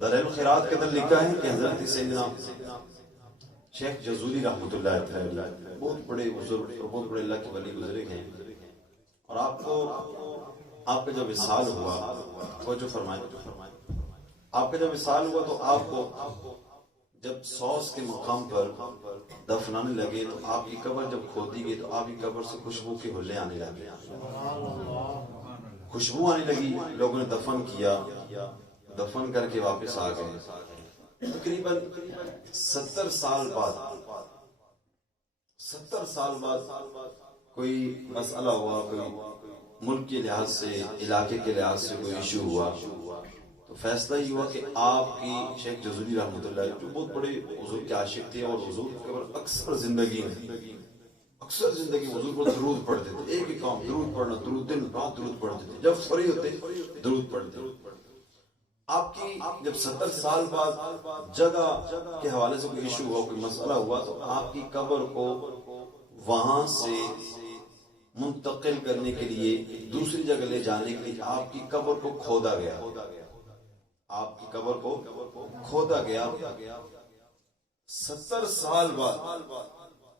دلائل الخیرات کے اندر لکھا ہے کہ حضرت سیدنا شیخ جزولی رحمۃ اللہ علیہ بہت بڑے بزرگ اور بہت بڑے اللہ کے ولی گزرے ہیں، اور آپ کا جب وصال ہوا تو جو فرمائے آپ کا جب وصال ہوا تو آپ کو جب سوز کے مقام پر دفنانے لگے تو آپ کی قبر جب کھودی گئی تو آپ کی قبر سے خوشبو کے حلے آنے لگے، خوشبو آنے لگی، لوگوں نے دفن کیا، دفن کر کے واپس آ گئے۔ تقریباً 70 سال بعد کوئی مسئلہ ہوا، کوئی ملک کے لحاظ سے، علاقے کے لحاظ سے کوئی ایشو ہوا، تو فیصلہ یہ ہوا کہ آپ کی شیخ جزولی رحمۃ اللہ جو بہت بڑے حضور کے عاشق تھے، اور حضور کے اوپر اکثر زندگی حضور پر درود پڑھتے تھے، ایک ہی کام درود پڑھنا، درود دن رات درود پڑھتے تھے، جب فری ہوتے درود پڑھتے۔ آپ کی جب 70 سال بعد جگہ کے حوالے سے کوئی ایشو ہوا، کوئی مسئلہ ہوا، تو آپ کی قبر کو وہاں سے منتقل کرنے کے لیے، دوسری جگہ لے جانے کے لیے آپ کی قبر کو کھودا گیا، آپ کی قبر کو کھودا گیا۔ 70 سال بعد،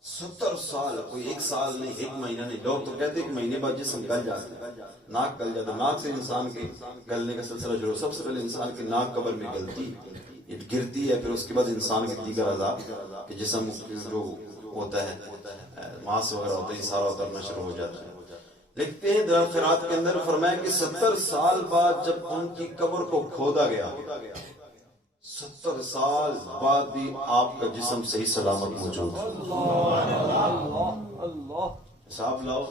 70 سال، کوئی ایک سال نہیں، ایک مہینہ نہیں، لوگ تو کہتے ہیں کہ مہینے بعد جسم گل جاتا ہے، ناک گل جاتا ہے، ناک سے انسان کے گلنے کا سلسلہ شروع، سب سے پہلے انسان کی ناک قبر میں گلتی ہے، گرتی ہے، پھر اس کے بعد انسان کے دیگر اعضاء کہ جسم جو ہوتا ہے، ماس وغیرہ ہوتا ہے، سارا اترنا شروع ہو جاتا ہے۔ لکھتے ہیں دلائل الخیرات کے اندر، فرمایا کہ 70 سال بعد جب ان کی قبر کو کھودا گیا، 70 سال بعد بھی آپ کا جسم صحیح سلامت موجود ہے۔ حساب لاؤ،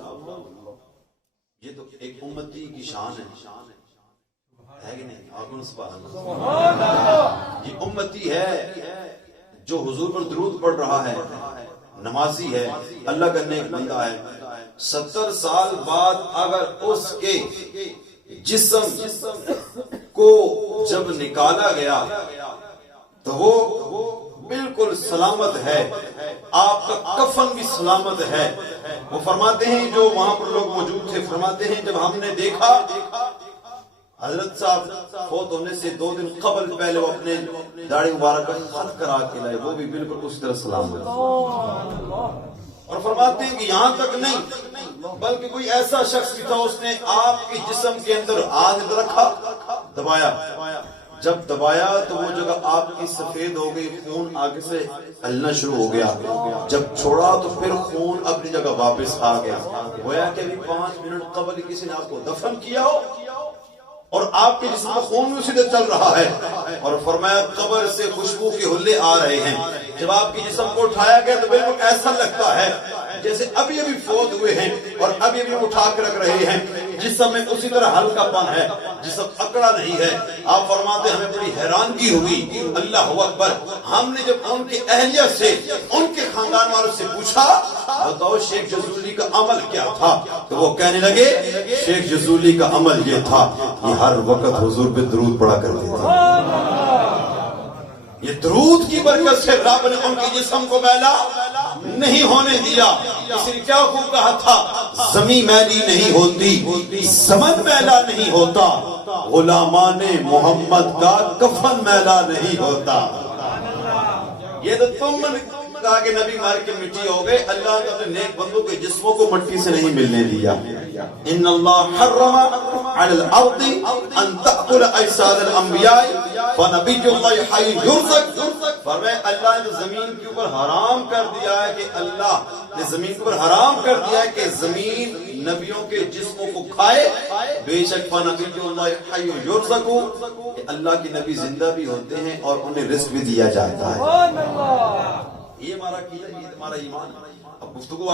یہ تو ایک امتی کی شان ہے کہ نہیں؟ آگے سبحان اللہ، یہ امتی ہے جو حضور پر درود پڑھ رہا ہے، نمازی ہے، اللہ کا نیک بندہ ہے۔ 70 سال بعد اگر اس کے جسم کو جب نکالا گیا تو وہ بالکل سلامت ہے، آپ کا کفن بھی سلامت ہے۔ وہ فرماتے ہیں، جو وہاں پر لوگ موجود تھے، فرماتے ہیں جب ہم نے دیکھا حضرت صاحب فوت ہونے سے 2 دن قبل پہلے وہ اپنے داڑھی مبارک پر خط کرا کے لائے، وہ بھی بالکل اسی طرح سلامت ہے۔ اور فرماتے ہیں کہ یہاں تک نہیں، بلکہ کوئی ایسا شخص بھی تھا، اس نے آپ کے جسم کے اندر ہاتھ رکھا، دبایا، جب دبایا تو وہ جگہ آپ کی سفید ہو گئی، خون آگے سے ہلنا شروع ہو گیا، جب چھوڑا تو پھر خون اپنی جگہ واپس آ گیا، گویا کہ ابھی 5 منٹ قبل کسی نے آپ کو دفن کیا ہو اور آپ کے جسم میں خون اسی طرح چل رہا ہے۔ اور فرمایا قبر سے خوشبو کے حلے آ رہے ہیں، جب آپ کے جسم کو اٹھایا گیا تو بالکل ایسا لگتا ہے جیسے ابھی فوت ہوئے ہیں اور ابھی اٹھا کے رکھ رہے ہیں، جسم میں اسی طرح ہلکا پن ہے، جسم اکڑا نہیں ہے۔ آپ فرماتے ہمیں بڑی حیرانگی ہوئی، اللہ اکبر، ہم نے جب ان کے اہلیہ سے، ان کے خاندان والوں سے پوچھا بتاؤ شیخ جزولی کا عمل کیا تھا، تو وہ کہنے لگے شیخ جزولی کا عمل یہ تھا، یہ ہر وقت حضور پہ درود پڑھا کرتے تھے، یہ درود کی برکت سے رب نے ان کے جسم کو میلا نہیں ہونے دیا۔ اس نے کیا خوب کہا تھا، زمین میلی نہیں ہوتی، زمن میلا نہیں ہوتا، غلامان محمد کا کفن میلا نہیں ہوتا۔ یہ تو تم نے کہا کہ نبی مار کے مٹی ہو گئے، اللہ نے اپنے نیک بندوں کے جسموں کو مٹی سے نہیں ملنے دیا۔ ان اللہ حرم علی الارض ان تأکل اجساد الانبیاء فنبی اللہ حی یرزق، فرمایا اللہ نے زمین کے اوپر حرام کر دیا ہے کہ اللہ نے زمین کے اوپر حرام کر دیا ہے کہ زمین نبیوں کے جسموں کو کھائے، بے شک فنبی اللہ حی یرزق، اللہ کے نبی زندہ بھی ہوتے ہیں اور انہیں رزق بھی دیا جاتا ہے۔ یہ ہمارا عقیدہ، یہ ہمارا ایمان ہے۔ اب گفتگو